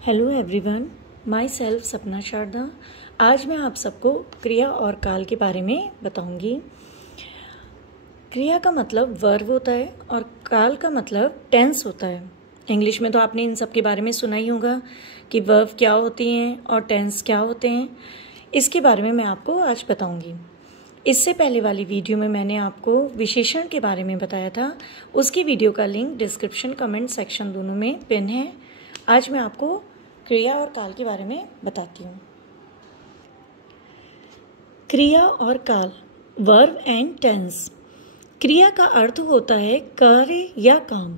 Hello everyone, my self सपना शारदा। आज मैं आप सबको क्रिया और काल के बारे में बताऊंगी। क्रिया का मतलब वर्ब होता है और काल का मतलब टेंस होता है। इंग्लिश में तो आपने इन सब के बारे में सुना ही होगा कि वर्ब क्या होती हैं और टेंस क्या होते हैं। इसके बारे में मैं आपको आज बताऊंगी। इससे पहले वाली वीडियो में मैंने आपको विशेषण के बारे में बताया था। उसकी वीडियो का लिंक डिस्क्रिप्शन कमेंट सेक्शन दोनों में पिन है। आज मैं आपको क्रिया और काल के बारे में बताती हूँ। क्रिया और काल, वर्ब एंड टेंस। क्रिया का अर्थ होता है कार्य या काम।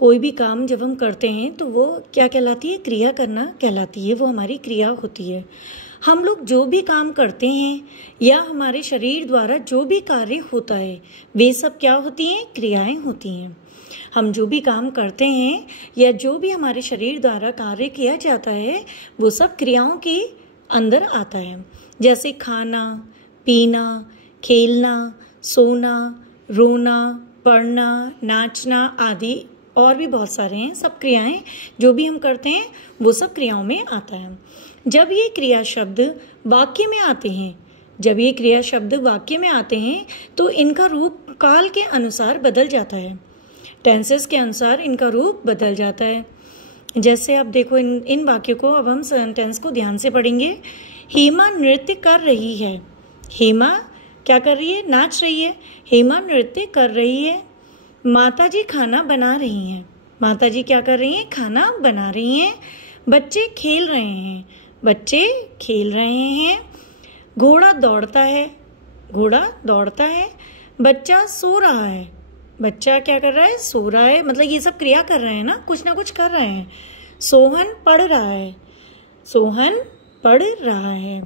कोई भी काम जब हम करते हैं तो वो क्या कहलाती है? क्रिया करना कहलाती है। वो हमारी क्रिया होती है। हम लोग जो भी काम करते हैं या हमारे शरीर द्वारा जो भी कार्य होता है वे सब क्या होती हैं? क्रियाएं होती हैं। हम जो भी काम करते हैं या जो भी हमारे शरीर द्वारा कार्य किया जाता है वो सब क्रियाओं के अंदर आता है। जैसे खाना, पीना, खेलना, सोना, रोना, पढ़ना, नाचना आदि और भी बहुत सारे हैं। सब क्रियाएं जो भी हम करते हैं वो सब क्रियाओं में आता है। जब ये क्रिया शब्द वाक्य में आते हैं तो इनका रूप काल के अनुसार बदल जाता है। टेंसेस के अनुसार इनका रूप बदल जाता है। जैसे आप देखो इन वाक्यों को, अब हम सेंटेंस को ध्यान से पढ़ेंगे। हेमा नृत्य कर रही है। हेमा क्या कर रही है? नाच रही है। हेमा नृत्य कर रही है। माताजी खाना बना रही हैं। माताजी क्या कर रही हैं? खाना बना रही हैं। बच्चे खेल रहे हैं। बच्चे खेल रहे हैं। घोड़ा दौड़ता है। घोड़ा दौड़ता है। बच्चा सो रहा है। बच्चा क्या कर रहा है? सो रहा है। मतलब ये सब क्रिया कर रहे हैं ना कुछ कर रहे हैं। सोहन पढ़ रहा है। सोहन पढ़ रहा है।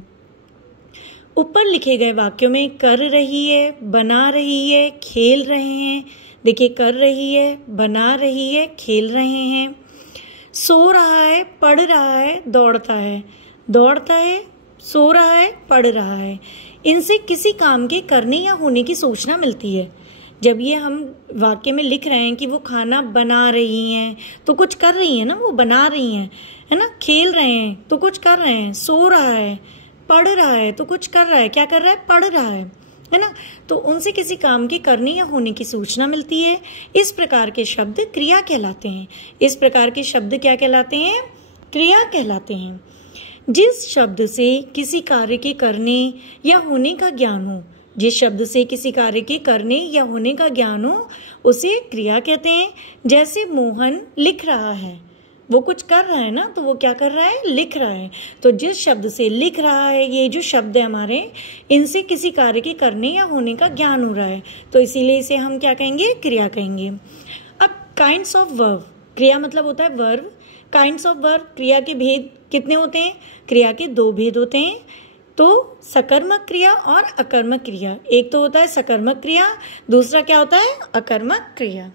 ऊपर लिखे गए वाक्यों में कर रही है, बना रही है, खेल रहे हैं। देखिए, कर रही है, बना रही है, खेल रहे हैं। सो रहा है, पढ़ रहा है, दौड़ता है। दौड़ता है, सो रहा है, पढ़ रहा है। इनसे किसी काम के करने या होने की सूचना मिलती है। जब ये हम वाक्य में लिख रहे हैं कि वो खाना बना रही हैं तो कुछ कर रही हैं ना, वो बना रही हैं, है ना। खेल रहे हैं तो कुछ कर रहे हैं। सो रहा है, पढ़ रहा है तो कुछ कर रहा है। क्या कर रहा है? पढ़ रहा है ना। तो उनसे किसी काम के करने या होने की सूचना मिलती है। इस प्रकार के शब्द क्रिया कहलाते हैं। इस प्रकार के शब्द क्या कहलाते हैं? क्रिया कहलाते हैं। जिस शब्द से किसी कार्य के करने या होने का ज्ञान हो, जिस शब्द से किसी कार्य के करने या होने का ज्ञान हो उसे क्रिया कहते हैं। जैसे मोहन लिख रहा है, वो कुछ कर रहा है ना, तो वो क्या कर रहा है? लिख रहा है। तो जिस शब्द से लिख रहा है, ये जो शब्द है हमारे, इनसे किसी कार्य के करने या होने का ज्ञान हो रहा है, तो इसीलिए इसे हम क्या कहेंगे? क्रिया कहेंगे। अब काइंड्स ऑफ वर्ब, क्रिया मतलब होता है वर्ब। काइंड्स ऑफ वर्ब, क्रिया के भेद कितने होते हैं? क्रिया के दो भेद होते हैं। तो सकर्मक क्रिया और अकर्मक क्रिया। एक तो होता है सकर्मक क्रिया, दूसरा क्या होता है? अकर्मक क्रिया।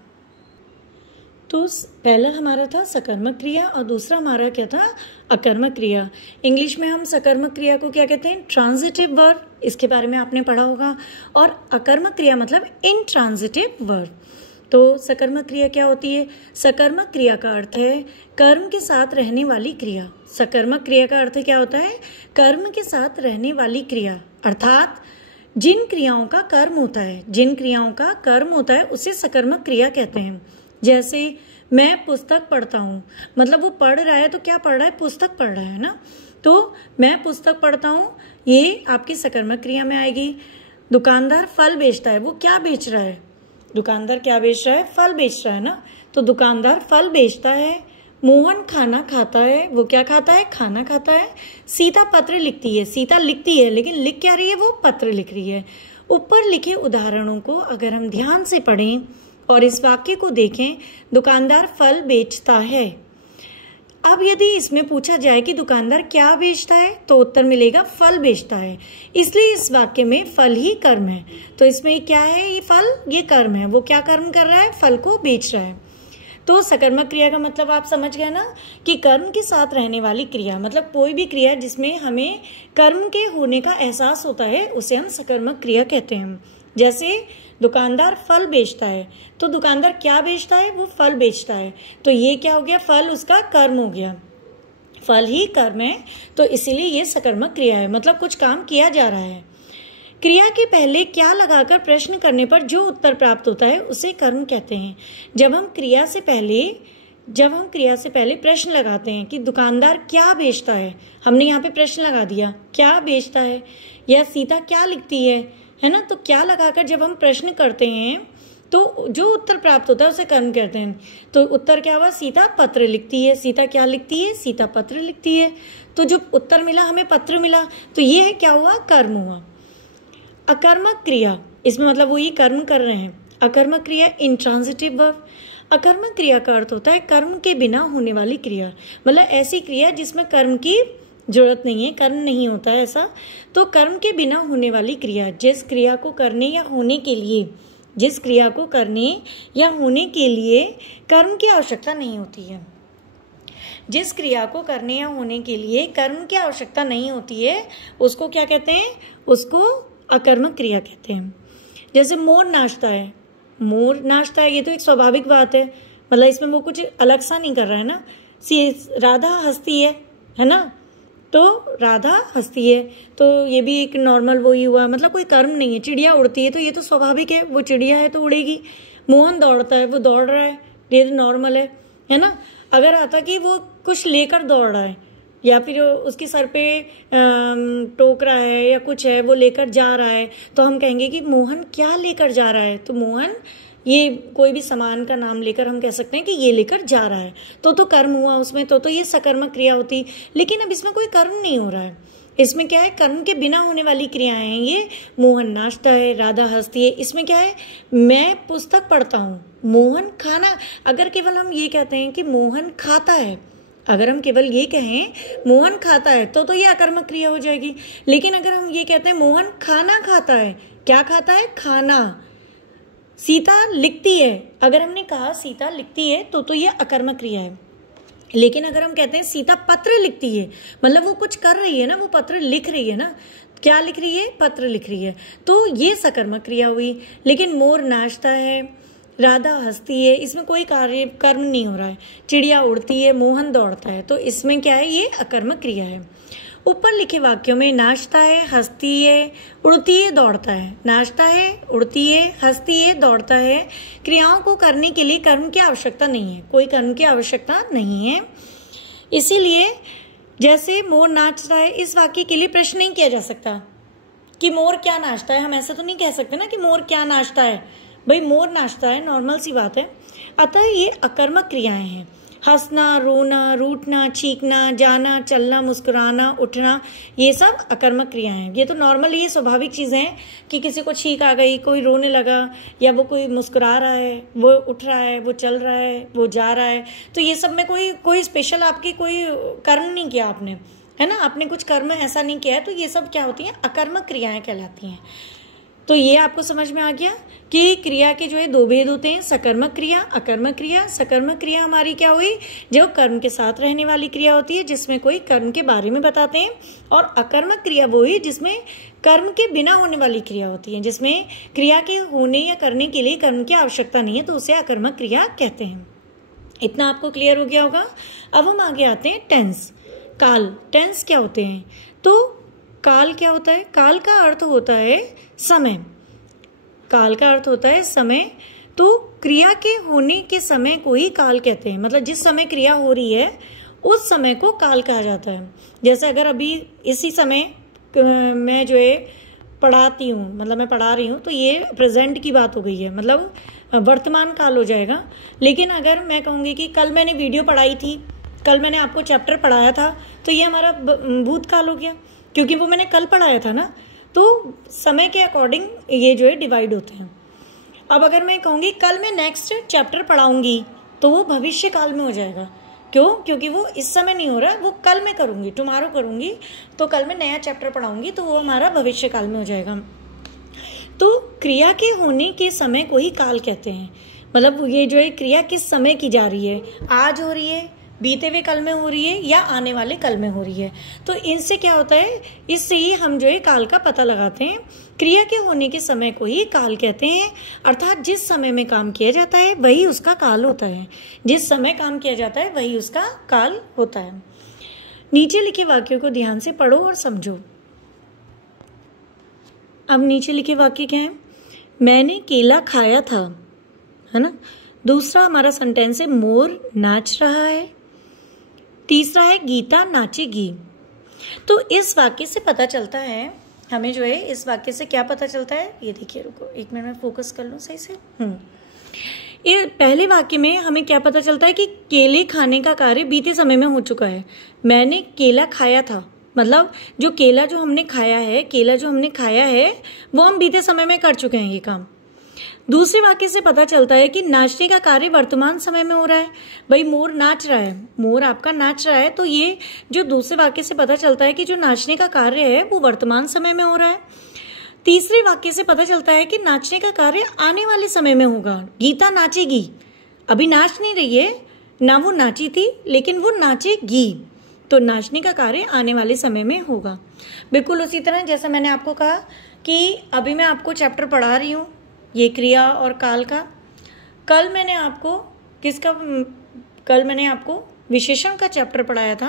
तो पहला हमारा था सकर्मक क्रिया और दूसरा हमारा क्या था? अकर्मक क्रिया। इंग्लिश में हम सकर्मक क्रिया को क्या कहते हैं? Transitive verb. इसके बारे में आपने पढ़ा होगा। और अकर्मक क्रिया मतलब इनट्रांजिटिव वर्ब। तो सकर्मक क्रिया क्या होती है? सकर्मक क्रिया का अर्थ है कर्म के साथ रहने वाली क्रिया। सकर्मक क्रिया का अर्थ क्या होता है? कर्म के साथ रहने वाली क्रिया। अर्थात जिन क्रियाओं का कर्म होता है उसे सकर्मक क्रिया कहते हैं। जैसे मैं पुस्तक पढ़ता हूँ, मतलब वो पढ़ रहा है तो क्या पढ़ रहा है? पुस्तक पढ़ रहा है ना। तो मैं पुस्तक पढ़ता हूँ, ये आपकी सकर्मक क्रिया में आएगी। दुकानदार फल बेचता है, वो क्या बेच रहा है? दुकानदार क्या बेच रहा है? फल बेच रहा है ना। तो दुकानदार फल बेचता है। मोहन खाना खाता है, वो क्या खाता है? खाना खाता है। सीता पत्र लिखती है, सीता लिखती है लेकिन लिख क्या रही है? वो पत्र लिख रही है। ऊपर लिखे उदाहरणों को अगर हम ध्यान से पढ़ें और इस वाक्य को देखें, दुकानदार फल बेचता है। अब यदि इसमें पूछा जाए कि दुकानदार क्या बेचता है तो उत्तर मिलेगा फल बेचता है। इसलिए इस वाक्य में फल ही कर्म है। तो इसमें क्या है? ये फल, ये कर्म है। वो क्या कर्म कर रहा है? फल को बेच रहा है। तो सकर्मक क्रिया का मतलब आप समझ गए ना कि कर्म के साथ रहने वाली क्रिया, मतलब कोई भी क्रिया जिसमें हमें कर्म के होने का एहसास होता है उसे हम सकर्मक क्रिया कहते हैं। जैसे दुकानदार फल बेचता है, तो दुकानदार क्या बेचता है? वो फल बेचता है। तो ये क्या हो गया? फल उसका कर्म हो गया। फल ही कर्म है, तो इसीलिए ये सकर्मक क्रिया है, मतलब कुछ काम किया जा रहा है। क्रिया के पहले क्या लगाकर प्रश्न करने पर जो उत्तर प्राप्त होता है उसे कर्म कहते हैं। जब हम क्रिया से पहले प्रश्न लगाते हैं कि दुकानदार क्या बेचता है, हमने यहाँ पे प्रश्न लगा दिया क्या बेचता है, या सीता क्या लिखती है ना, तो क्या लगाकर जब हम प्रश्न करते हैं तो जो उत्तर प्राप्त होता है उसे कर्म कहते हैं। तो उत्तर क्या हुआ, सीता पत्र लिखती है। सीता क्या लिखती है, सीता पत्र लिखती है। तो जो उत्तर मिला हमें पत्र मिला, तो ये क्या हुआ, कर्म हुआ। अकर्मक क्रिया, इसमें मतलब वही कर्म कर रहे हैं। अकर्मक क्रिया इंट्रांजिटिव वर्ब। अकर्मक क्रिया का अर्थ होता है कर्म के बिना होने वाली क्रिया, मतलब ऐसी क्रिया जिसमें कर्म की जरूरत नहीं है, कर्म नहीं होता है ऐसा। तो कर्म के बिना होने वाली क्रिया, जिस क्रिया को करने या होने के लिए कर्म की आवश्यकता नहीं होती है, जिस क्रिया को करने या होने के लिए कर्म की आवश्यकता नहीं होती है उसको क्या कहते हैं, उसको अकर्मक क्रिया कहते हैं। जैसे मोर नाचता है, ये तो एक स्वाभाविक बात है, मतलब इसमें वो कुछ अलग सा नहीं कर रहा है ना। राधा हंसती है ना, तो राधा हंसती है, तो ये भी एक नॉर्मल वो ही हुआ, मतलब कोई कर्म नहीं है। चिड़िया उड़ती है, तो ये तो स्वाभाविक है, वो चिड़िया है तो उड़ेगी। मोहन दौड़ता है, वो दौड़ रहा है, ये तो नॉर्मल है ना। अगर आता कि वो कुछ लेकर दौड़ रहा है, या फिर उसके सर पे टोकरा है या कुछ है, वो लेकर जा रहा है, तो हम कहेंगे कि मोहन क्या लेकर जा रहा है। तो मोहन, ये कोई भी सामान का नाम लेकर हम कह सकते हैं कि ये लेकर जा रहा है, तो कर्म हुआ उसमें, तो ये सकर्मक क्रिया होती। लेकिन अब इसमें कोई कर्म नहीं हो रहा है, इसमें क्या है, कर्म के बिना होने वाली क्रियाएं हैं ये। मोहन नाचता है, राधा हंसती है, इसमें क्या है, मैं पुस्तक पढ़ता हूँ। मोहन खाना, अगर केवल हम ये कहते हैं कि मोहन खाता है, अगर हम केवल ये कहें मोहन खाता है, तो ये अकर्मक क्रिया हो जाएगी। लेकिन अगर हम ये कहते हैं मोहन खाना खाता है, क्या खाता है, खाना। सीता लिखती है, अगर हमने कहा सीता लिखती है, तो ये अकर्मक क्रिया है। लेकिन अगर हम कहते हैं सीता पत्र लिखती है, मतलब वो कुछ कर रही है ना, वो पत्र लिख रही है ना, क्या लिख रही है, पत्र लिख रही है, तो ये सकर्मक क्रिया हुई। लेकिन मोर नाचता है, राधा हंसती है, इसमें कोई कर्म नहीं हो रहा है। चिड़िया उड़ती है, मोहन दौड़ता है, तो इसमें क्या है, ये अकर्मक क्रिया है। ऊपर लिखे वाक्यों में नाचता है, हंसती है, उड़ती है, दौड़ता है, नाचता है, उड़ती है, हंसती है, दौड़ता है, क्रियाओं को करने के लिए कर्म की आवश्यकता नहीं है, कोई कर्म की आवश्यकता नहीं है। इसीलिए जैसे मोर नाचता है, इस वाक्य के लिए प्रश्न नहीं किया जा सकता कि मोर क्या नाचता है। हम ऐसा तो नहीं कह सकते ना कि मोर क्या नाचता है, भाई मोर नाचता है, नॉर्मल सी बात है। अतः ये अकर्मक क्रियाएं हैं। हंसना, रोना, रूठना, चीखना, जाना, चलना, मुस्कुराना, उठना, ये सब अकर्मक क्रियाएं हैं। ये तो नॉर्मल, ये स्वाभाविक चीज़ें हैं कि किसी को छींक आ गई, कोई रोने लगा, या वो कोई मुस्कुरा रहा है, वो उठ रहा है, वो चल रहा है, वो जा रहा है, तो ये सब में कोई स्पेशल आपकी कोई कर्म नहीं किया आपने, है ना, आपने कुछ कर्म ऐसा नहीं किया है, तो ये सब क्या होती हैं, अकर्मक क्रियाएं कहलाती हैं। तो ये आपको समझ में आ गया कि क्रिया के जो है दो भेद होते हैं, सकर्मक क्रिया, अकर्मक क्रिया। सकर्मक क्रिया हमारी क्या हुई, जो कर्म के साथ रहने वाली क्रिया होती है, जिसमें कोई कर्म के बारे में बताते हैं। और अकर्मक क्रिया वो हुई जिसमें कर्म के बिना होने वाली क्रिया होती है, जिसमें क्रिया के होने या करने के लिए कर्म की आवश्यकता नहीं है, तो उसे अकर्मक क्रिया कहते हैं। इतना आपको क्लियर हो गया होगा। अब हम आगे आते हैं टेंस, काल। टेंस क्या होते हैं, तो काल क्या होता है, काल का अर्थ होता है समय। काल का अर्थ होता है समय, तो क्रिया के होने के समय को ही काल कहते हैं, मतलब जिस समय क्रिया हो रही है उस समय को काल कहा जाता है। जैसे अगर अभी इसी समय मैं जो है पढ़ाती हूँ, मतलब मैं पढ़ा रही हूँ, तो ये प्रेजेंट की बात हो गई है, मतलब वर्तमान काल हो जाएगा। लेकिन अगर मैं कहूँगी कि कल मैंने वीडियो पढ़ाई थी, कल मैंने आपको चैप्टर पढ़ाया था, तो ये हमारा भूतकाल हो गया, क्योंकि वो मैंने कल पढ़ाया था ना। तो समय के अकॉर्डिंग ये जो है डिवाइड होते हैं। अब अगर मैं कहूँगी कल मैं नेक्स्ट चैप्टर पढ़ाऊँगी, तो वो भविष्य काल में हो जाएगा। क्यों, क्योंकि वो इस समय नहीं हो रहा है, वो कल मैं करूँगी, टुमारो करूँगी, तो कल मैं नया चैप्टर पढ़ाऊँगी, तो वो हमारा भविष्य काल में हो जाएगा। तो क्रिया के होने के समय को ही काल कहते हैं, मतलब ये जो है क्रिया किस समय की जा रही है, आज हो रही है, बीते हुए कल में हो रही है, या आने वाले कल में हो रही है। तो इनसे क्या होता है, इससे ही हम जो है काल का पता लगाते हैं। क्रिया के होने के समय को ही काल कहते हैं, अर्थात जिस समय में काम किया जाता है वही उसका काल होता है। जिस समय काम किया जाता है वही उसका काल होता है। नीचे लिखे वाक्यों को ध्यान से पढ़ो और समझो। अब नीचे लिखे वाक्य क्या है? मैंने केला खाया था, है ना। दूसरा हमारा सेंटेंस है मोर नाच रहा है। तीसरा है गीता नाचेगी। तो इस वाक्य से पता चलता है हमें जो है, इस वाक्य से क्या पता चलता है, ये देखिए, रुको एक मिनट में फोकस कर लूँ सही से। ये पहले वाक्य में हमें क्या पता चलता है कि केले खाने का कार्य बीते समय में हो चुका है। मैंने केला खाया था, मतलब जो केला जो हमने खाया है वो हम बीते समय में कर चुके हैं ये काम। दूसरे वाक्य से पता चलता है कि नाचने का कार्य वर्तमान समय में हो रहा है। भाई मोर नाच रहा है, मोर आपका नाच रहा है, तो ये जो दूसरे वाक्य से पता चलता है कि जो नाचने का कार्य है वो वर्तमान समय में हो रहा है। तीसरे वाक्य से पता चलता है कि नाचने का कार्य आने वाले समय में होगा। गीता नाचेगी, अभी नाच नहीं रही है ना, वो नाची थी लेकिन वो नाचेगी, तो नाचने का कार्य आने वाले समय में होगा। बिल्कुल उसी तरह जैसा मैंने आपको कहा कि अभी मैं आपको चैप्टर पढ़ा रही हूँ, ये क्रिया और काल का। कल मैंने आपको विशेषण का चैप्टर पढ़ाया था।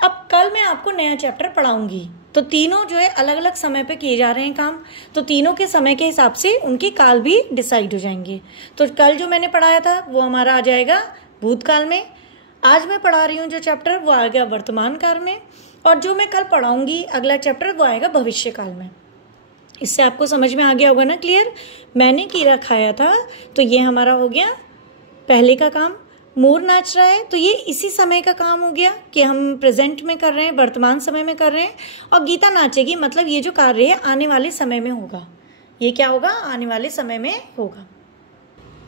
अब कल मैं आपको नया चैप्टर पढ़ाऊंगी। तो तीनों जो है अलग अलग समय पे किए जा रहे हैं काम, तो तीनों के समय के हिसाब से उनके काल भी डिसाइड हो जाएंगे। तो कल जो मैंने पढ़ाया था वो हमारा आ जाएगा भूतकाल में। आज मैं पढ़ा रही हूँ जो चैप्टर वो आ गया वर्तमान काल में, और जो मैं कल पढ़ाऊंगी अगला चैप्टर वो आएगा भविष्य काल में। इससे आपको समझ में आ गया होगा ना, क्लियर। मैंने केला खाया था, तो ये हमारा हो गया पहले का काम। मोर नाच रहा है, तो ये इसी समय का काम हो गया कि हम प्रेजेंट में कर रहे हैं, वर्तमान समय में कर रहे हैं। और गीता नाचेगी, मतलब ये जो कार्य है आने वाले समय में होगा। ये क्या होगा? आने वाले समय में होगा।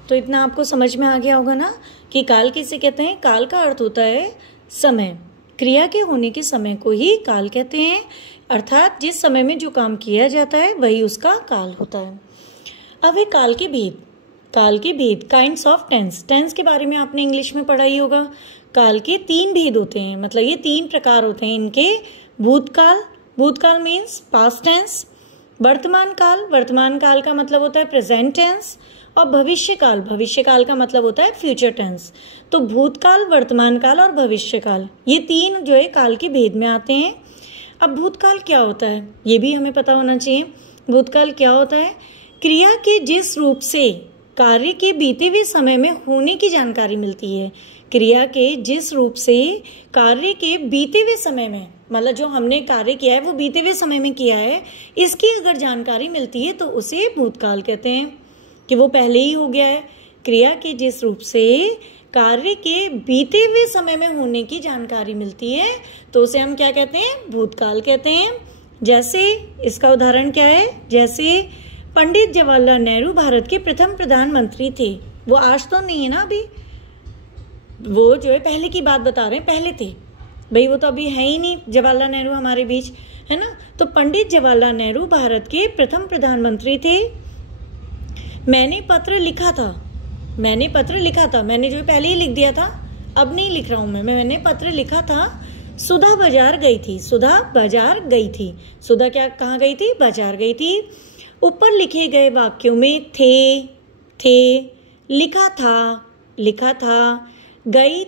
तो इतना आपको समझ में आ गया होगा ना कि काल किसे कहते हैं। काल का अर्थ होता है समय, क्रिया के होने के समय को ही काल कहते हैं, अर्थात जिस समय में जो काम किया जाता है वही उसका काल होता है। अब है काल के भेद, काइंड्स ऑफ टेंस। टेंस के बारे में आपने इंग्लिश में पढ़ा ही होगा। काल के 3 भेद होते हैं, मतलब ये 3 प्रकार होते हैं इनके। भूतकाल मीन्स पास्ट टेंस, वर्तमान काल का मतलब होता है प्रेजेंट टेंस, और भविष्य काल का मतलब होता है फ्यूचर टेंस। तो भूतकाल, वर्तमान काल और भविष्य काल, ये 3 जो है काल के भेद में आते हैं। अब भूतकाल क्या होता है ये भी हमें पता होना चाहिए। भूतकाल क्या होता है? क्रिया के जिस रूप से कार्य के बीते हुए समय में होने की जानकारी मिलती है। क्रिया के जिस रूप से कार्य के बीते हुए समय में, मतलब जो हमने कार्य किया है वो बीते हुए समय में किया है, इसकी अगर जानकारी मिलती है तो उसे भूतकाल कहते हैं कि वो पहले ही हो गया है। क्रिया के जिस रूप से कार्य के बीते हुए समय में होने की जानकारी मिलती है तो उसे हम क्या कहते हैं? भूतकाल कहते हैं। जैसे इसका उदाहरण क्या है? जैसे पंडित जवाहरलाल नेहरू भारत के प्रथम प्रधानमंत्री थे। वो आज तो नहीं है ना, अभी वो जो है पहले की बात बता रहे हैं, पहले थे भाई, वो तो अभी है ही नहीं जवाहरलाल नेहरू हमारे बीच, है ना। तो पंडित जवाहरलाल नेहरू भारत के प्रथम प्रधानमंत्री थे। मैंने पत्र लिखा था, मैंने जो पहले ही लिख दिया था, अब नहीं लिख रहा हूं मैंने पत्र लिखा था। सुधा बाजार गई थी, सुधा क्या कहाँ गई थी? बाजार गई थी। ऊपर लिखे गए वाक्यों में थे, लिखा था, गई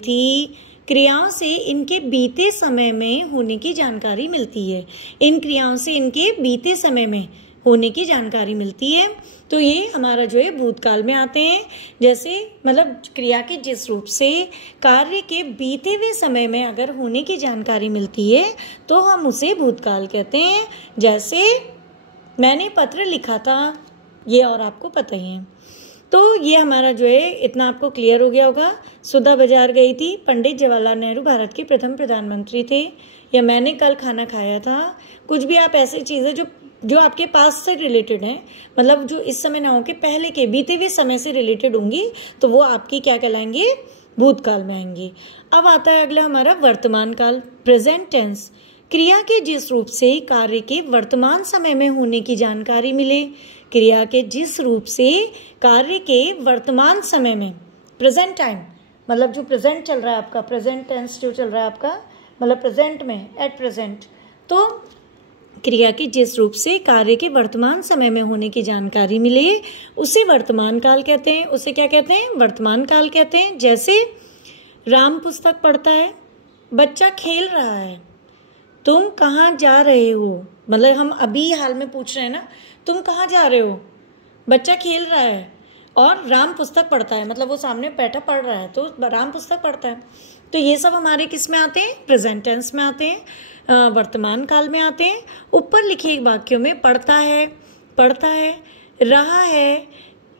थी क्रियाओं से इनके बीते समय में होने की जानकारी मिलती है। इन क्रियाओं से इनके बीते समय में होने की जानकारी मिलती है। तो ये हमारा जो है भूतकाल में आते हैं। जैसे मतलब क्रिया के जिस रूप से कार्य के बीते हुए समय में अगर होने की जानकारी मिलती है तो हम उसे भूतकाल कहते हैं। जैसे मैंने पत्र लिखा था, ये और आपको पता ही है। तो ये हमारा जो है इतना आपको क्लियर हो गया होगा। सुधा बाजार गई थी, पंडित जवाहरलाल नेहरू भारत के प्रथम प्रधानमंत्री थे, या मैंने कल खाना खाया था। कुछ भी आप ऐसी चीज़ें जो आपके पास से रिलेटेड हैं, मतलब जो इस समय ना हो के पहले के बीते हुए समय से रिलेटेड होंगी, तो वो आपकी क्या कहलाएंगे? भूतकाल में आएंगी। अब आता है अगला हमारा वर्तमान काल, प्रेजेंट टेंस। क्रिया के जिस रूप से कार्य के वर्तमान समय में होने की जानकारी मिले। क्रिया के जिस रूप से कार्य के वर्तमान समय में, प्रेजेंट टाइम, मतलब जो प्रेजेंट चल रहा है आपका, प्रेजेंट टेंस जो चल रहा है आपका, मतलब प्रेजेंट में, एट प्रेजेंट। तो क्रिया के जिस रूप से कार्य के वर्तमान समय में होने की जानकारी मिले उसे वर्तमान काल कहते हैं। उसे क्या कहते हैं? वर्तमान काल कहते हैं। जैसे राम पुस्तक पढ़ता है, बच्चा खेल रहा है, तुम कहाँ जा रहे हो, मतलब हम अभी हाल में पूछ रहे हैं ना, तुम कहाँ जा रहे हो, बच्चा खेल रहा है। और राम पुस्तक पढ़ता है, मतलब वो सामने बैठा पढ़ रहा है तो राम पुस्तक पढ़ता है। तो ये सब हमारे किस में आते हैं, प्रेजेंट टेंस में आते हैं, वर्तमान काल में आते हैं। ऊपर लिखे वाक्यों में पढ़ता है, पढ़ता है, रहा है,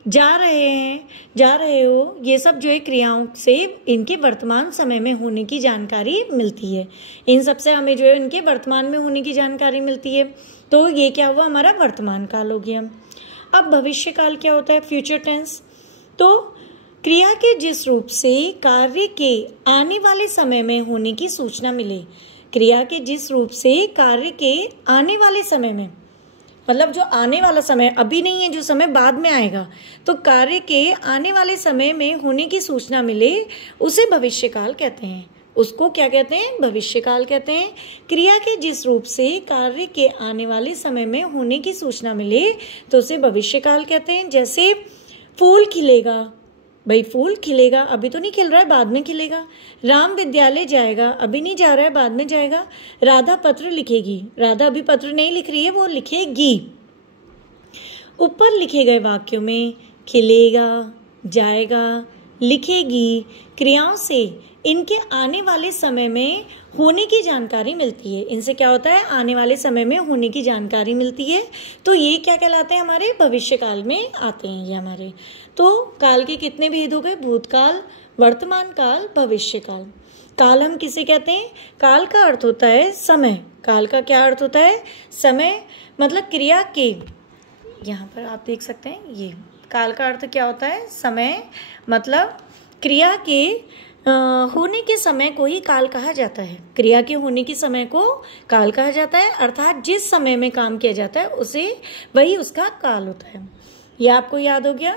जा रहे हैं, जा रहे हो, ये सब जो है क्रियाओं से इनके वर्तमान समय में होने की जानकारी मिलती है। इन सब से हमें जो है इनके वर्तमान में होने की जानकारी मिलती है। तो ये क्या हुआ, हमारा वर्तमान काल हो गया। अब भविष्य काल क्या होता है, फ्यूचर टेंस। तो क्रिया के जिस रूप से कार्य के आने वाले समय में होने की सूचना मिले, क्रिया के जिस रूप से कार्य के आने वाले समय में, मतलब जो आने वाला समय अभी नहीं है, जो समय बाद में आएगा, तो कार्य के आने वाले समय में होने की सूचना मिले उसे भविष्य काल कहते हैं। उसको क्या कहते हैं, भविष्य काल कहते हैं। क्रिया के जिस रूप से कार्य के आने वाले समय में होने की सूचना मिले तो उसे भविष्य काल कहते हैं। जैसे फूल खिलेगा, भाई फूल खिलेगा, अभी तो नहीं खिल रहा है, बाद में खिलेगा। राम विद्यालय जाएगा, अभी नहीं जा रहा है, बाद में जाएगा। राधा पत्र लिखेगी, राधा अभी पत्र नहीं लिख रही है, वो लिखेगी। ऊपर लिखे गए वाक्यों में खिलेगा, जाएगा, लिखेगी क्रियाओं से इनके आने वाले समय में होने की जानकारी मिलती है। इनसे क्या होता है, आने वाले समय में होने की जानकारी मिलती है। तो ये क्या कहलाते हैं, हमारे भविष्य काल में आते हैं ये हमारे। तो काल के कितने भेद हो गए, भूतकाल, वर्तमान काल, भविष्य काल। काल हम किसे कहते हैं, काल का अर्थ होता है समय। काल का क्या अर्थ होता है, समय, मतलब क्रिया के, यहाँ पर आप देख सकते हैं ये काल का अर्थ क्या होता है, समय, मतलब क्रिया के होने के समय को ही काल कहा जाता है। क्रिया के होने के समय को काल कहा जाता है, अर्थात जिस समय में काम किया जाता है उसे वही उसका काल होता है। ये आपको याद हो गया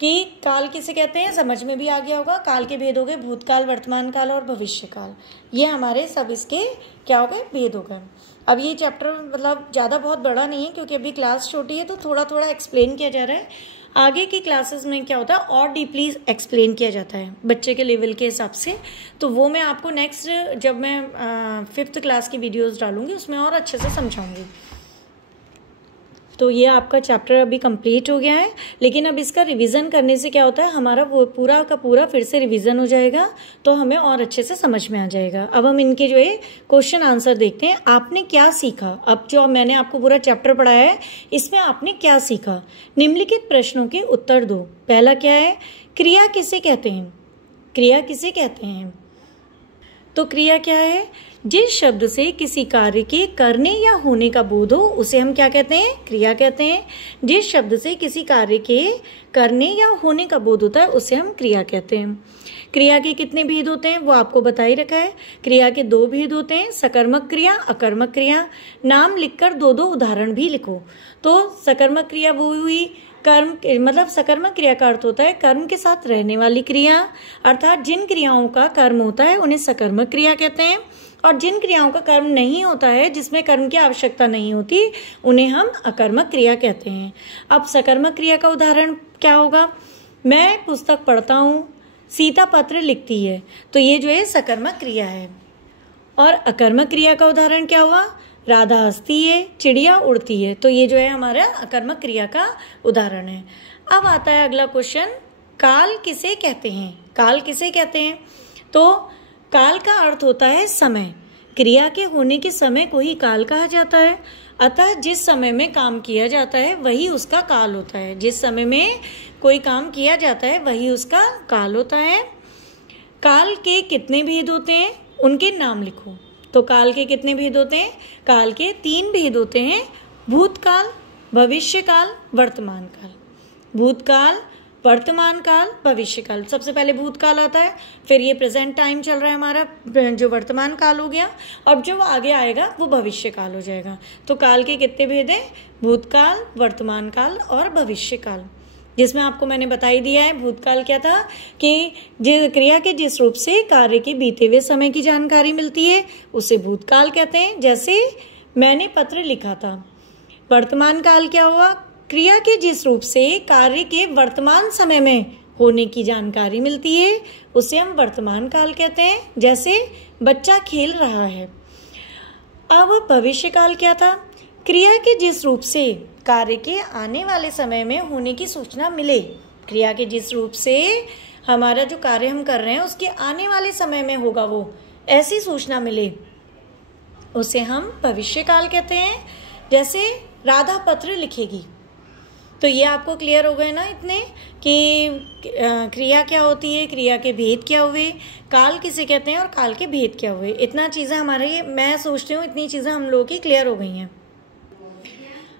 कि काल किसे कहते हैं, समझ में भी आ गया होगा। काल के भेद हो गए भूतकाल, वर्तमान काल और भविष्य काल। ये हमारे सब इसके क्या हो गए, भेद हो गए। अब ये चैप्टर मतलब ज़्यादा बहुत बड़ा नहीं है क्योंकि अभी क्लास छोटी है, तो थोड़ा थोड़ा एक्सप्लेन किया जा रहा है। आगे की क्लासेस में क्या होता है और डीपली एक्सप्लेन किया जाता है बच्चे के लेवल के हिसाब से। तो वो मैं आपको नेक्स्ट जब मैं 5th क्लास की वीडियोस डालूंगी उसमें और अच्छे से समझाऊंगी। तो ये आपका चैप्टर अभी कंप्लीट हो गया है, लेकिन अब इसका रिवीजन करने से क्या होता है, हमारा वो पूरा का पूरा फिर से रिवीजन हो जाएगा, तो हमें और अच्छे से समझ में आ जाएगा। अब हम इनके जो है क्वेश्चन आंसर देखते हैं। आपने क्या सीखा, अब जो मैंने आपको पूरा चैप्टर पढ़ाया है इसमें आपने क्या सीखा। निम्नलिखित प्रश्नों के उत्तर दो। पहला क्या है, क्रिया किसे कहते हैं, क्रिया किसे कहते हैं। तो क्रिया क्या है, जिस शब्द से किसी कार्य के करने या होने का बोध हो उसे हम क्या कहते हैं, क्रिया कहते हैं। जिस शब्द से किसी कार्य के करने या होने का बोध होता है उसे हम क्रिया कहते हैं। क्रिया के कितने भेद होते हैं वो आपको बता ही रखा है। क्रिया के 2 भेद होते हैं, सकर्मक क्रिया, अकर्मक क्रिया। नाम लिखकर 2-2 उदाहरण भी लिखो। तो सकर्मक क्रिया वो हुई कर्म, मतलब सकर्मक क्रिया का अर्थ होता है कर्म के साथ रहने वाली क्रिया, अर्थात जिन क्रियाओं का कर्म होता है उन्हें सकर्मक क्रिया कहते हैं। और जिन क्रियाओं का कर्म नहीं होता है, जिसमें कर्म की आवश्यकता नहीं होती, उन्हें हम अकर्मक क्रिया कहते हैं। अब सकर्मक क्रिया का उदाहरण क्या होगा, मैं पुस्तक पढ़ता हूँ, सीता पत्र लिखती है, तो ये जो है सकर्मक क्रिया है। और अकर्मक क्रिया का उदाहरण क्या हुआ, राधा हंसती है, चिड़िया उड़ती है, तो ये जो है हमारा अकर्मक क्रिया का उदाहरण है। अब आता है अगला क्वेश्चन, काल किसे कहते हैं, काल किसे कहते हैं। तो काल का अर्थ होता है समय। क्रिया के होने के समय को ही काल कहा जाता है, अतः जिस समय में काम किया जाता है वही उसका काल होता है। जिस समय में कोई काम किया जाता है वही उसका काल होता है। काल के कितने भेद होते हैं, उनके नाम लिखो। तो काल के कितने भेद होते हैं, काल के 3 भेद होते हैं, भूतकाल, भविष्य काल, वर्तमान काल। भूतकाल, वर्तमान काल, भविष्य काल। सबसे पहले भूतकाल आता है, फिर ये प्रेजेंट टाइम चल रहा है हमारा, जो वर्तमान काल हो गया, अब जो आगे आएगा वो भविष्य काल हो जाएगा। तो काल के कितने भेद हैं, भूतकाल, वर्तमान काल और भविष्य काल। जिसमें आपको मैंने बता ही दिया है, भूतकाल क्या था कि क्रिया के जिस रूप से कार्य के बीते हुए समय की जानकारी मिलती है उसे भूतकाल कहते हैं, जैसे मैंने पत्र लिखा था। वर्तमान काल क्या हुआ, क्रिया के जिस रूप से कार्य के वर्तमान समय में होने की जानकारी मिलती है, उसे हम वर्तमान काल कहते हैं। जैसे बच्चा खेल रहा है। अब भविष्य काल क्या था? क्रिया के जिस रूप से कार्य के आने वाले समय में होने की सूचना मिले, क्रिया के जिस रूप से हमारा जो कार्य हम कर रहे हैं उसके आने वाले समय में होगा वो ऐसी सूचना मिले, उसे हम भविष्य काल कहते हैं। जैसे राधा पत्र लिखेगी। तो ये आपको क्लियर हो गए ना इतने कि क्रिया क्या होती है, क्रिया के भेद क्या हुए, काल किसे कहते हैं और काल के भेद क्या हुए। इतना चीज़ें हमारे, मैं सोचती हूँ इतनी चीज़ें हम लोगों की क्लियर हो गई हैं।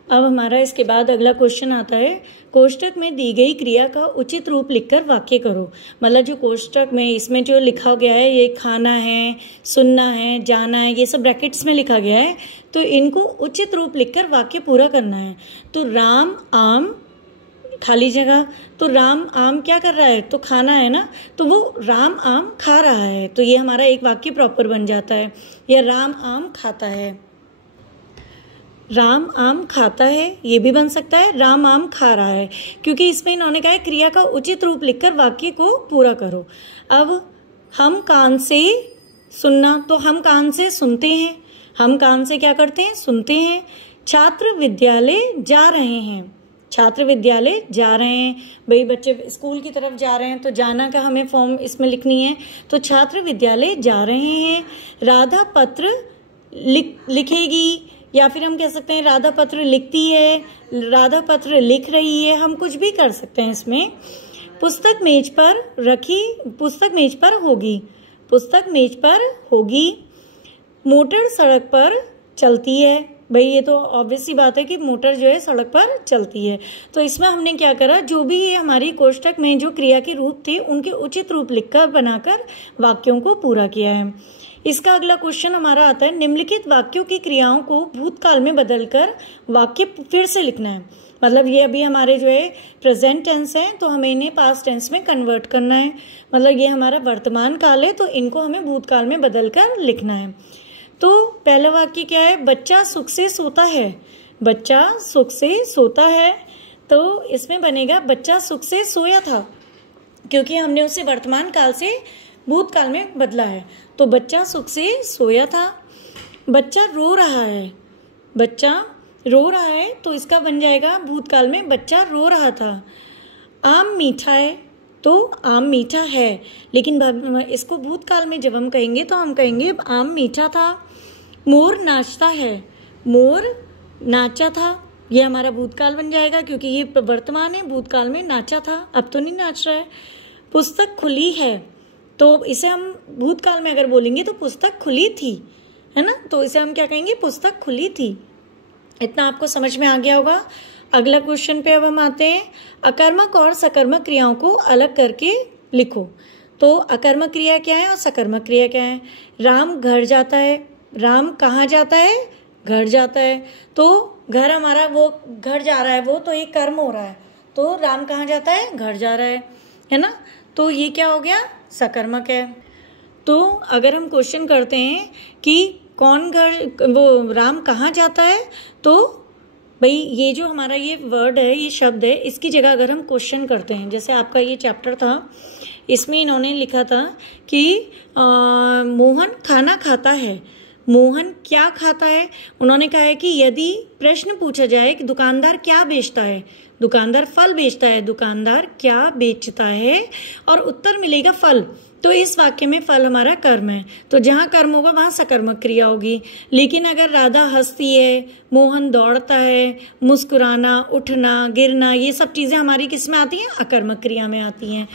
अब हमारा इसके बाद अगला क्वेश्चन आता है, कोष्टक में दी गई क्रिया का उचित रूप लिखकर वाक्य करो। मतलब जो कोष्टक में इसमें जो लिखा गया है, ये खाना है, सुनना है, जाना है, ये सब ब्रैकेट्स में लिखा गया है, तो इनको उचित रूप लिखकर वाक्य पूरा करना है। तो राम आम, खाली जगह, तो राम आम क्या कर रहा है? तो खाना है ना, तो वो राम आम खा रहा है, तो ये हमारा एक वाक्य प्रॉपर बन जाता है। या राम आम खाता है, राम आम खाता है, ये भी बन सकता है राम आम खा रहा है, क्योंकि इसमें इन्होंने कहा है क्रिया का उचित रूप लिखकर वाक्य को पूरा करो। अब हम कान से सुनना, तो हम कान से सुनते हैं, हम कान से क्या करते हैं? सुनते हैं। छात्र विद्यालय जा रहे हैं, छात्र विद्यालय जा रहे हैं, भाई बच्चे स्कूल की तरफ जा रहे हैं, तो जाना का हमें फॉर्म इसमें लिखनी है, तो छात्र विद्यालय जा रहे हैं। राधा पत्र लिखेगी, या फिर हम कह सकते हैं राधा पत्र लिखती है, राधा पत्र लिख रही है, हम कुछ भी कर सकते हैं इसमें। पुस्तक मेज पर रखी, पुस्तक मेज पर होगी, पुस्तक मेज पर होगी। मोटर सड़क पर चलती है, भाई ये तो ऑब्वियस सी बात है कि मोटर जो है सड़क पर चलती है। तो इसमें हमने क्या करा, जो भी ये हमारी कोष्टक में जो क्रिया के रूप थे उनके उचित रूप लिखकर बनाकर वाक्यों को पूरा किया है। इसका अगला क्वेश्चन हमारा आता है, निम्नलिखित वाक्यों की क्रियाओं को भूतकाल में बदलकर वाक्य फिर से लिखना है। मतलब ये अभी हमारे जो है प्रेजेंट टेंस है, तो हमें इन्हें पास्ट टेंस में कन्वर्ट करना है। मतलब ये हमारा वर्तमान काल है, तो इनको हमें भूतकाल में बदलकर लिखना है। तो पहला वाक्य क्या है? बच्चा सुख से सोता है, बच्चा सुख से सोता है, तो इसमें बनेगा बच्चा सुख से सोया था, क्योंकि हमने उसे वर्तमान काल से भूतकाल में बदला है। तो बच्चा सुख से सोया था। बच्चा रो रहा है, बच्चा रो रहा है, तो इसका बन जाएगा भूतकाल में बच्चा रो रहा था। आम मीठा है, तो आम मीठा है, लेकिन इसको भूतकाल में जब हम कहेंगे तो हम कहेंगे आम मीठा था। मोर नाचता है, मोर नाचा था, ये हमारा भूतकाल बन जाएगा, क्योंकि ये वर्तमान है, भूतकाल में नाचा था, अब तो नहीं नाच रहा है। पुस्तक खुली है, तो इसे हम भूतकाल में अगर बोलेंगे तो पुस्तक खुली थी, है ना, तो इसे हम क्या कहेंगे? पुस्तक खुली थी। इतना आपको समझ में आ गया होगा। अगला क्वेश्चन पे अब हम आते हैं, अकर्मक और सकर्मक क्रियाओं को अलग करके लिखो। तो अकर्मक क्रिया क्या है और सकर्मक क्रिया क्या है? राम घर जाता है, राम कहाँ जाता है? घर जाता है। तो घर हमारा, वो घर जा रहा है, वो तो एक कर्म हो रहा है, तो राम कहाँ जाता है? घर जा रहा है ना, तो ये क्या हो गया? सकर्मक है। तो अगर हम क्वेश्चन करते हैं कि कौन घर, वो राम कहाँ जाता है, तो भाई ये जो हमारा ये वर्ड है, ये शब्द है, इसकी जगह अगर हम क्वेश्चन करते हैं, जैसे आपका ये चैप्टर था, इसमें इन्होंने लिखा था कि मोहन खाना खाता है, मोहन क्या खाता है? उन्होंने कहा है कि यदि प्रश्न पूछा जाए कि दुकानदार क्या बेचता है, दुकानदार फल बेचता है, दुकानदार क्या बेचता है, और उत्तर मिलेगा फल, तो इस वाक्य में फल हमारा कर्म है, तो जहाँ कर्म होगा वहाँ सकर्मक क्रिया होगी। लेकिन अगर राधा हंसती है, मोहन दौड़ता है, मुस्कुराना, उठना, गिरना, ये सब चीज़ें हमारी किस में आती हैं? अकर्मक क्रिया में आती हैं।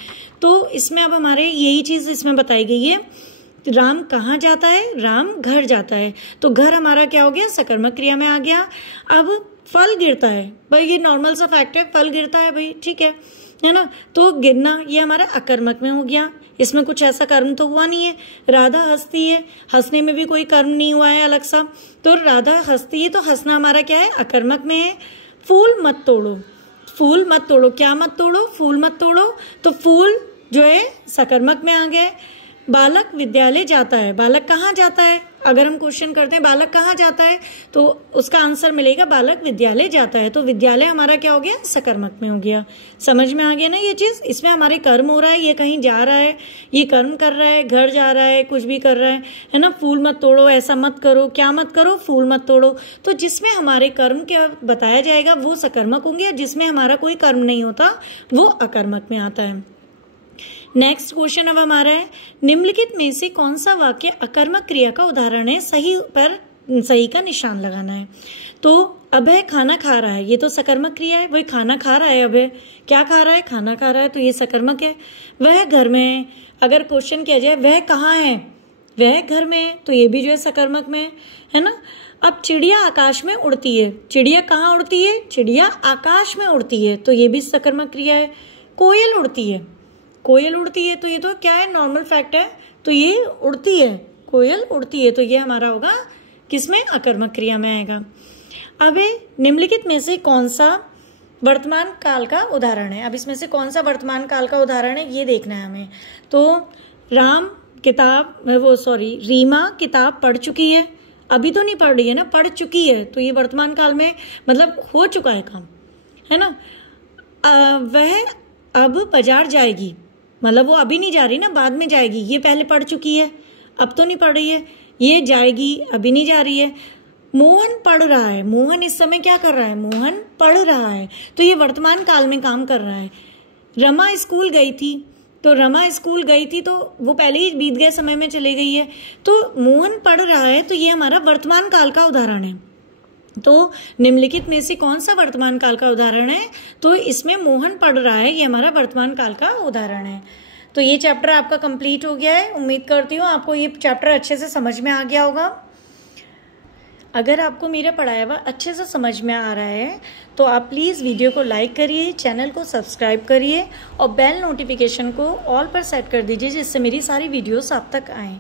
तो इसमें अब हमारे यही चीज़ इसमें बताई गई है, राम कहाँ जाता है? राम घर जाता है, तो घर हमारा क्या हो गया? सकर्मक क्रिया में आ गया। अब फल गिरता है, भाई ये नॉर्मल सा फैक्ट है, फल गिरता है, भाई ठीक है ना, तो गिरना ये हमारा अकर्मक में हो गया, इसमें कुछ ऐसा कर्म तो हुआ नहीं है। राधा हंसती है, हंसने में भी कोई कर्म नहीं हुआ है अलग सा, तो राधा हंसती है, तो हंसना हमारा क्या है? अकर्मक में है। फूल मत तोड़ो, फूल मत तोड़ो, क्या मत तोड़ो? फूल मत तोड़ो, तो फूल जो है सकर्मक में आ गए। बालक विद्यालय जाता है, बालक कहाँ जाता है? अगर हम क्वेश्चन करते हैं बालक कहाँ जाता है तो उसका आंसर मिलेगा बालक विद्यालय जाता है। तो विद्यालय हमारा क्या हो गया? सकर्मक में हो गया। समझ में आ गया ना ये चीज़? इसमें हमारे कर्म हो रहा है, ये कहीं जा रहा है, ये कर्म कर रहा है, घर जा रहा है, कुछ भी कर रहा है ना। फूल मत तोड़ो, ऐसा मत करो, क्या मत करो? फूल मत तोड़ो। तो जिसमें हमारे कर्म क्या बताया जाएगा वो सकर्मक होंगे, और जिसमें हमारा कोई कर्म नहीं होता वो अकर्मक में आता है। नेक्स्ट क्वेश्चन अब हमारा है, निम्नलिखित में से कौन सा वाक्य अकर्मक क्रिया का उदाहरण है? सही पर सही का निशान लगाना है। तो अभय खाना खा रहा है, ये तो सकर्मक क्रिया है, वही खाना खा रहा है। अभय क्या खा रहा है? खाना खा रहा है, तो ये सकर्मक है। वह घर में है, अगर क्वेश्चन किया जाए वह कहाँ है? वह घर में है, तो ये भी जो है सकर्मक में है ना। अब चिड़िया आकाश में उड़ती है, चिड़िया कहाँ उड़ती है? चिड़िया आकाश में उड़ती है, तो ये भी सकर्मक क्रिया है। कोयल उड़ती है, कोयल उड़ती है, तो ये तो क्या है? नॉर्मल फैक्ट है, तो ये उड़ती है, कोयल उड़ती है, तो ये हमारा होगा किसमें? अकर्मक क्रिया में आएगा। अब निम्नलिखित में से कौन सा वर्तमान काल का उदाहरण है? अब इसमें से कौन सा वर्तमान काल का उदाहरण है ये देखना है हमें। तो रीमा किताब पढ़ चुकी है, अभी तो नहीं पढ़ रही है ना, पढ़ चुकी है, तो ये वर्तमान काल में मतलब हो चुका है काम, है ना। वह अब बाजार जाएगी, मतलब वो अभी नहीं जा रही ना, बाद में जाएगी। ये पहले पढ़ चुकी है, अब तो नहीं पढ़ रही है, ये जाएगी, अभी नहीं जा रही है। मोहन पढ़ रहा है, मोहन इस समय क्या कर रहा है? मोहन पढ़ रहा है, तो ये वर्तमान काल में काम कर रहा है। रमा स्कूल गई थी, तो रमा स्कूल गई थी तो वो पहले ही बीत गए समय में चले गई है। तो मोहन पढ़ रहा है, तो ये हमारा वर्तमान काल का उदाहरण है। तो निम्नलिखित में से कौन सा वर्तमान काल का उदाहरण है? तो इसमें मोहन पढ़ रहा है, ये हमारा वर्तमान काल का उदाहरण है। तो ये चैप्टर आपका कंप्लीट हो गया है। उम्मीद करती हूँ आपको ये चैप्टर अच्छे से समझ में आ गया होगा। अगर आपको मेरा पढ़ाया हुआ अच्छे से समझ में आ रहा है तो आप प्लीज़ वीडियो को लाइक करिए, चैनल को सब्सक्राइब करिए और बेल नोटिफिकेशन को ऑल पर सेट कर दीजिए, जिससे मेरी सारी वीडियोस आप तक आएँ।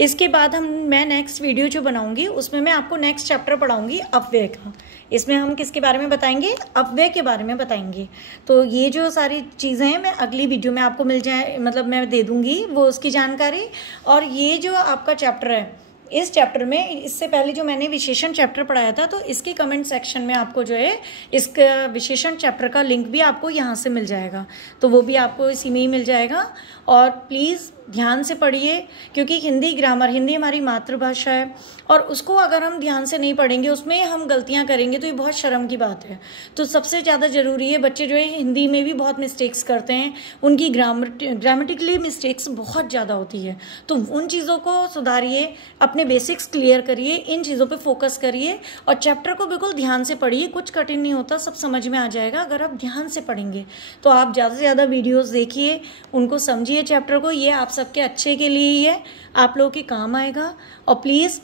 इसके बाद मैं नेक्स्ट वीडियो जो बनाऊंगी उसमें मैं आपको नेक्स्ट चैप्टर पढ़ाऊंगी अपव्यय का। इसमें हम किसके बारे में बताएंगे? अपव्यय के बारे में बताएंगे। तो ये जो सारी चीज़ें हैं मैं अगली वीडियो में आपको मिल जाए, मतलब मैं दे दूंगी वो उसकी जानकारी। और ये जो आपका चैप्टर है, इस चैप्टर में इससे पहले जो मैंने विशेषण चैप्टर पढ़ाया था, तो इसके कमेंट सेक्शन में आपको जो है इसका विशेषण चैप्टर का लिंक भी आपको यहाँ से मिल जाएगा, तो वो भी आपको इसी में ही मिल जाएगा। और प्लीज़ ध्यान से पढ़िए, क्योंकि हिंदी ग्रामर, हिंदी हमारी मातृभाषा है और उसको अगर हम ध्यान से नहीं पढ़ेंगे, उसमें हम गलतियां करेंगे तो ये बहुत शर्म की बात है। तो सबसे ज़्यादा ज़रूरी है, बच्चे जो है हिंदी में भी बहुत मिस्टेक्स करते हैं, उनकी ग्रामेटिकली मिस्टेक्स बहुत ज़्यादा होती है, तो उन चीज़ों को सुधारिए, अपने बेसिक्स क्लियर करिए, इन चीज़ों पर फोकस करिए और चैप्टर को बिल्कुल ध्यान से पढ़िए। कुछ कठिन नहीं होता, सब समझ में आ जाएगा अगर आप ध्यान से पढ़ेंगे। तो आप ज़्यादा से ज़्यादा वीडियोज़ देखिए, उनको समझिए चैप्टर को, ये आप सबके अच्छे के लिए ही है, आप लोगों के काम आएगा। और प्लीज़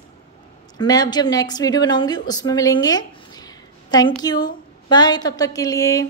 मैं अब जब नेक्स्ट वीडियो बनाऊंगी उसमें मिलेंगे। थैंक यू, बाय तब तक के लिए।